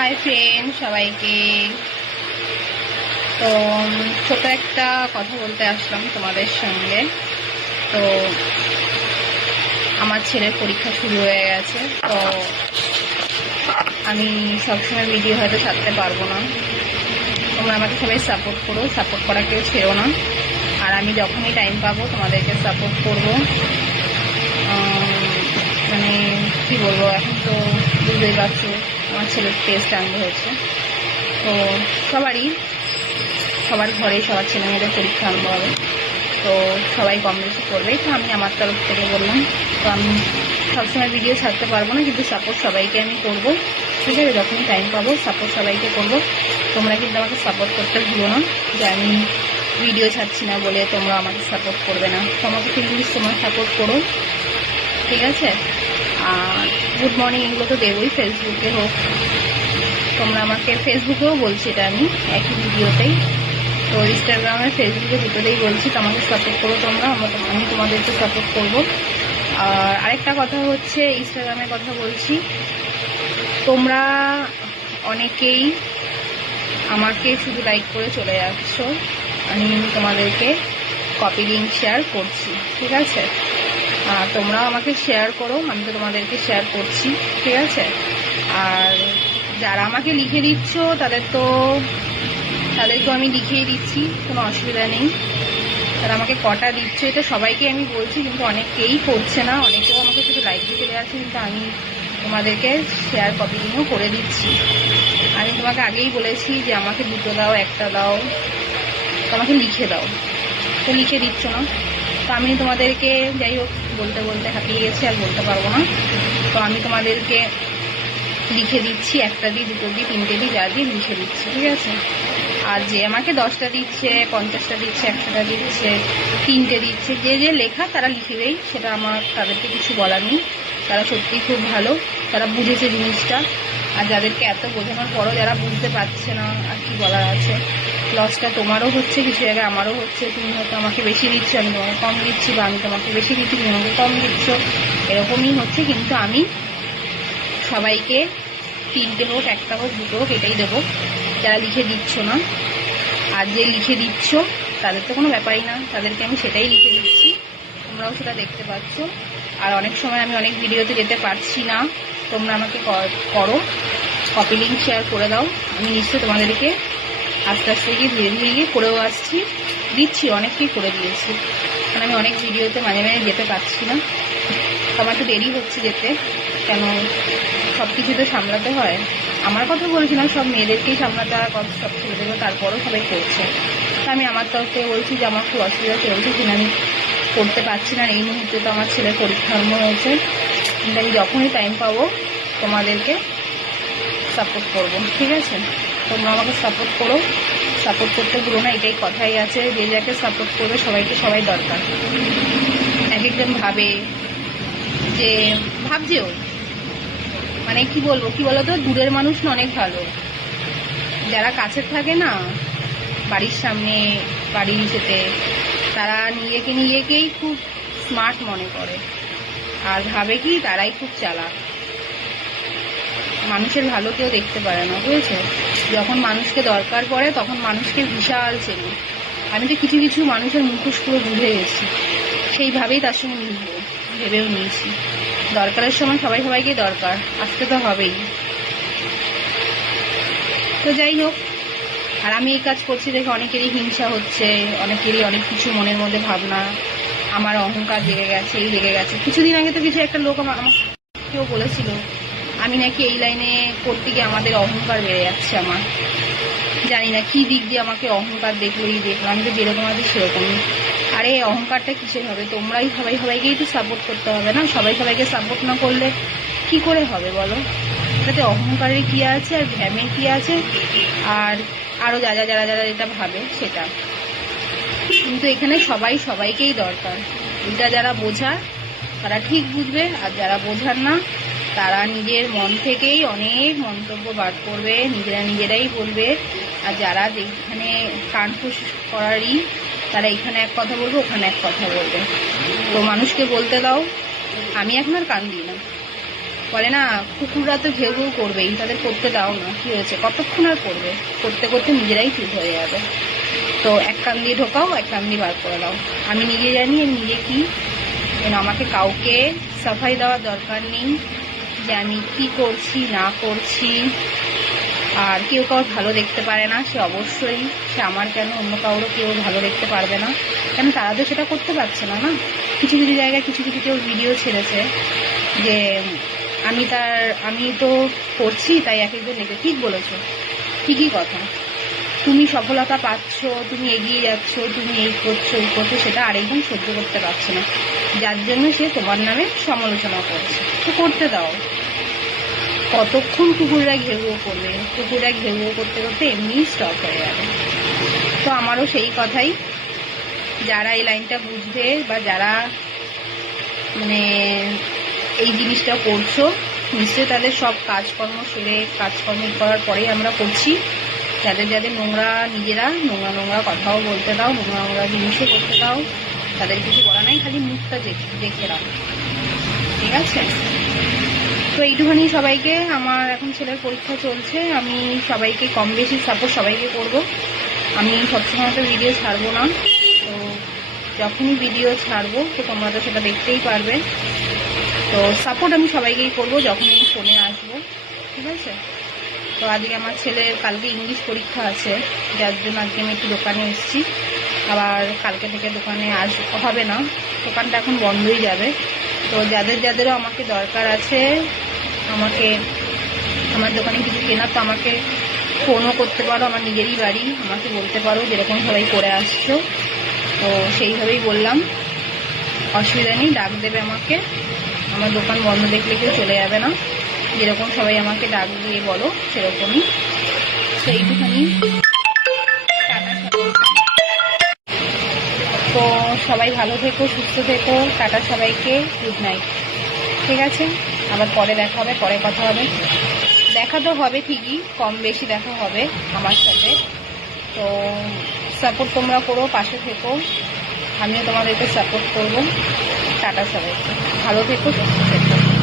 Hi friend সবাইকে। তো ছোট একটা কথা বলতে আসলাম তোমাদের সঙ্গে। তো আমার ছেলের পরীক্ষা শুরু হয়ে গেছে, তো আমি সবসময় ভিডিও হয়তো ছাড়তে পারবো না। তোমরা আমাকে সবাই সাপোর্ট করো, সাপোর্ট করা কেউ ছেড়ো না। আর আমি যখনই টাইম পাবো তোমাদেরকে সাপোর্ট করবো। মানে কি বলবো, এখন তো বুঝতেই পারছো আমার ছেলের টেস্ট আরম্ভ হয়েছে। তো সবার ঘরে সবার ছেলে মেয়েদের পরীক্ষা আরম্ভ হবে, তো সবাই কম বেশি করবেই। তো আমি আমার তরফ থেকে বললাম, তো আমি সবসময় ভিডিও ছাড়তে পারবো না, কিন্তু সাপোর্ট সবাইকে আমি করব, ঠিক আছে? যখনই টাইম পাবো সাপোর্ট সবাইকে করব। তোমরা কিন্তু আমাকে সাপোর্ট করতে ভুলো না, যে আমি ভিডিও ছাড়ছি না বলে তোমরা আমাকে সাপোর্ট করবে না। তো আমাকে প্লিজ তোমরা সাপোর্ট করো, ঠিক আছে? আর গুড মর্নিং এগুলো তো দেবই, ফেসবুকে হোক, তোমরা আমাকে ফেসবুকেও বলছি, এটা আমি একই ভিডিওতেই, তো ইনস্টাগ্রামে ফেসবুকে দুটোতেই বলছি। তো আমাকে সাপোর্ট করো তোমরা, আমি তোমাদেরকে সাপোর্ট করব। আর আরেকটা কথা হচ্ছে, ইনস্টাগ্রামের কথা বলছি, তোমরা অনেকেই আমাকে শুধু লাইক করে চলে যাচ্ছ, আমি তোমাদেরকে কপি লিঙ্ক শেয়ার করছি, ঠিক আছে? আর তোমরাও আমাকে শেয়ার করো, আমি তো তোমাদেরকে শেয়ার করছি, ঠিক আছে? আর যারা আমাকে লিখে দিচ্ছ তাদেরকেও আমি লিখেই দিচ্ছি, কোনো অসুবিধা নেই। তারা আমাকে কটা দিচ্ছে এটা সবাইকে আমি বলছি, কিন্তু অনেকেই করছে না, অনেকেও আমাকে শুধু লাইক দিয়ে চলে যাচ্ছে, কিন্তু আমি তোমাদেরকে শেয়ার কপি লিঙ্কও করে দিচ্ছি। আমি তোমাকে আগেই বলেছি যে আমাকে দুটো দাও, একটা দাও, তো আমাকে লিখে দাও, তো লিখে দিচ্ছ না। তো আমি তোমাদেরকে যাই হোক বলতে বলতে হাঁপিয়ে গেছি, আর বলতে পারবো না। তো আমি তোমাদেরকে লিখে দিচ্ছি, একটা দিই, দুটো দিই, তিনটে দিই, যা দিই লিখে দিচ্ছি, ঠিক আছে? আর যে আমাকে 10টা দিচ্ছে, 50টা দিচ্ছে, 100টা দিচ্ছে, 3টে দিচ্ছে, যে যে লেখা তারা লিখে দেয়, সেটা আমার তাদেরকে কিছু বলার নেই। তারা সত্যিই খুব ভালো, তারা বুঝেছে জিনিসটা। আর যাদেরকে এত বোঝানোর পরও যারা বুঝতে পারছে না, আর কি বলার আছে। লসটা তোমারও হচ্ছে, কিছু জায়গায় আমারও হচ্ছে। তুমি হয়তো আমাকে বেশি দিচ্ছ, আমি তোমাকে কম দিচ্ছি, বা আমি তোমাকে বেশি দিচ্ছি, তুমি আমাকে কম দিচ্ছ, এরকমই হচ্ছে। কিন্তু আমি সবাইকে 3টে হোক, একটা হোক, দুটো হোক, এটাই দেবো, যারা লিখে দিচ্ছ না। আর যে লিখে দিচ্ছ তাদের তো কোনো ব্যাপারই না, তাদেরকে আমি সেটাই লিখে দিচ্ছি, তোমরাও সেটা দেখতে পাচ্ছ। আর অনেক সময় আমি অনেক ভিডিওতে যেতে পারছি না, তোমরা আমাকে করো, কপি লিঙ্ক শেয়ার করে দাও। আমি নিশ্চয়ই তোমাদেরকে আস্তে আস্তে গিয়ে ধীরে ধীরে গিয়ে করেও আসছি, দিচ্ছি, অনেককেই করে দিয়েছি। কারণ আমি অনেক ভিডিওতে মাঝে মাঝে যেতে পারছি না, তো আমার একটু দেরি হচ্ছে যেতে, কেন সব কিছু তো সামলাতে হয়। আমার কথা বলছি না, সব মেয়েদেরকেই সামলাতে হয়, সব ছেলেদেরও, তারপরও সবাই করছে। তো আমি আমার তরফ থেকে বলছি যে আমার খুব অসুবিধা চলছে, কিনা আমি করতে পারছি না। এই মুহূর্তে তো আমার ছেলের পরীক্ষা আরম্ভ হয়েছে, কিন্তু আমি যখনই টাইম পাবো তোমাদেরকে সাপোর্ট করবো, ঠিক আছে? তোমরা আমাকে সাপোর্ট করো, সাপোর্ট করতে ভুলো না, এটাই কথাই আছে, যে যাকে সাপোর্ট করবে সবাইকে সবাই দরকার। এক একজন ভাবছেও, মানে কি বলবো তো, দূরের মানুষ না অনেক ভালো, যারা কাছের থাকে না, বাড়ির সামনে, বাড়ির ইসেতে, তারা নিজেকেই খুব স্মার্ট মনে করে, আর ভাবে কি তারাই খুব চালাক। মানুষের ভালো কেউ দেখতে পারে না, বুঝেছো? যখন মানুষকে দরকার পড়ে তখন মানুষকে বিশাল চেনে। আমি তো কিছু কিছু মানুষের মুখোশ পুরো বুঝে গেছি, সেইভাবেই তার সঙ্গে মিলবো ভেবেও নিয়েছি। দরকারের সময় সবাইকে দরকার, আসতে তো হবেই। তো যাই হোক, আর আমি এই কাজ করছি দেখে অনেকেরই হিংসা হচ্ছে, অনেকেরই অনেক কিছু মনের মধ্যে ভাবনা, আমার অহংকার জেগে গেছে, এই জেগে গেছে। কিছুদিন আগে তো কিছু একটা লোক আমাকেও বলেছিল, আমি নাকি এই লাইনে করতে গিয়ে আমাদের অহংকার বেড়ে যাচ্ছে। আমার জানি না কি দিক দিয়ে আমাকে অহংকার দেখলো, আমি তো যেরকম আছি সেরকমই। আরে অহংকারটা কিসের হবে? তোমরাই সবাইকেই তো সাপোর্ট করতে হবে না? সবাইকে সাপোর্ট না করলে কি করে হবে বলো? এটাতে অহংকারের কি আছে, আর ভ্যামের কি আছে, আর আরো যারা এটা ভাবে সেটা। কিন্তু এখানে সবাইকেই দরকার। এটা যারা বোঝার তারা ঠিক বুঝবে, আর যারা বোঝার না তারা নিজের মন থেকেই অনেক মন্তব্য বার করবে, নিজেরাই বলবে। আর যারা যেখানে কানফুস করারই, তারা এখানে এক কথা বলবে, ওখানে এক কথা বলবে। তো মানুষকে বলতে দাও, আমি এখন আর কান দিই না, বলে না কুকুররা তো ঘেউ ঘেউ করবেই, তাদের করতে দাও না, কি হয়েছে, কতক্ষণ আর করবে, করতে করতে নিজেরাই চুপ হয়ে যাবে। তো এক কান দিয়ে ঢোকাও, এক কান দিয়ে বার করে দাও। আমি নিজে জানি নিজে কি, আমাকে কাউকে সাফাই দেওয়ার দরকার নেই যে আমি কি করছি না করছি। আর কেউ কারোর ভালো দেখতে পারে না, সে অবশ্যই, সে আমার কেন অন্য কারোরও কেউ ভালো দেখতে পারবে না, কেন তারা তো সেটা করতে পারছে না। না, কিছু কিছু জায়গায় কিছু কিছু কেউ ভিডিও ছেড়েছে যে আমি তো করছি তাই এক একজন দেখে, ঠিক বলেছো, ঠিকই কথা। তুমি সফলতা পাচ্ছ, তুমি এগিয়ে যাচ্ছ, তুমি এই করছো এই করছো, সেটা আরেকজন সহ্য করতে পারছে না, যার জন্য সে তোমার নামে সমালোচনা করছে। তো করতে দাও, কতক্ষণ কুকুররা ঘেউ ঘেউ করবে, কুকুররা ঘেউ ঘেউ করতে করতে এমনি স্টপ হয়ে যাবে। তো আমারও সেই কথাই, যারা এই লাইনটা বুঝবে বা যারা মানে এই জিনিসটা করছো, নিশ্চয়ই তাদের সব কাজকর্ম সেরে কাজকর্ম করার পরেই আমরা করছি। যাদের যাদের নোংরা, নিজেরা নোংরা কথাও বলতে দাও, নোংরা জিনিসও করতে দাও, তাদের কিছু বলা নাই, খালি মুখটা দেখে দাও, ঠিক আছে? তো এইটুখানি সবাইকে, আমার এখন ছেলের পরীক্ষা চলছে, আমি সবাইকে কম বেশি সাপোর্ট সবাইকে করব। আমি সবসময় তো ভিডিও ছাড়বো না, তো যখনই ভিডিও ছাড়বো তো তোমরা তো সেটা দেখতেই পারবে। তো সাপোর্ট আমি সবাইকেই করব যখন আমি ফোনে আসবো, ঠিক আছে? তো আজকে আমার ছেলের কালকে ইংলিশ পরীক্ষা আছে, যার জন্য আজকে আমি একটু দোকানে এসেছি। আবার কালকে থেকে দোকানে হবে না, দোকানটা এখন বন্ধই যাবে। তো যাদেরও আমাকে দরকার আছে, আমাকে আমার দোকানে কিছু কেনার, তো আমাকে ফোনও করতে পারো, আমার নিজেরই বাড়ি, আমাকে বলতে পারো যেরকম সবাই করে আসছো। তো সেইভাবেই বললাম, অসুবিধা নেই, ডাক দেবে আমাকে, আমার দোকান বন্ধ দেখলে কেউ চলে যাবে না, যেরকম সবাই আমাকে ডাক দিয়ে বলো সেরকমই। সেইটুখানি, টাটা সবাইকে। তো সবাই ভালো থেকো, সুস্থ থেকো, টাটা সবাইকে, গুড নাইট, ঠিক আছে? আবার পরে দেখা হবে, পরে কথা হবে, দেখা তো হবে ঠিকই, কম বেশি দেখা হবে আমার সাথে। তো সাপোর্ট তোমরা করো, পাশে থেকো, আমিও তোমাদেরকে সাপোর্ট করবো। টাটা সবাইকে, ভালো থেকো, সুস্থ থেকো।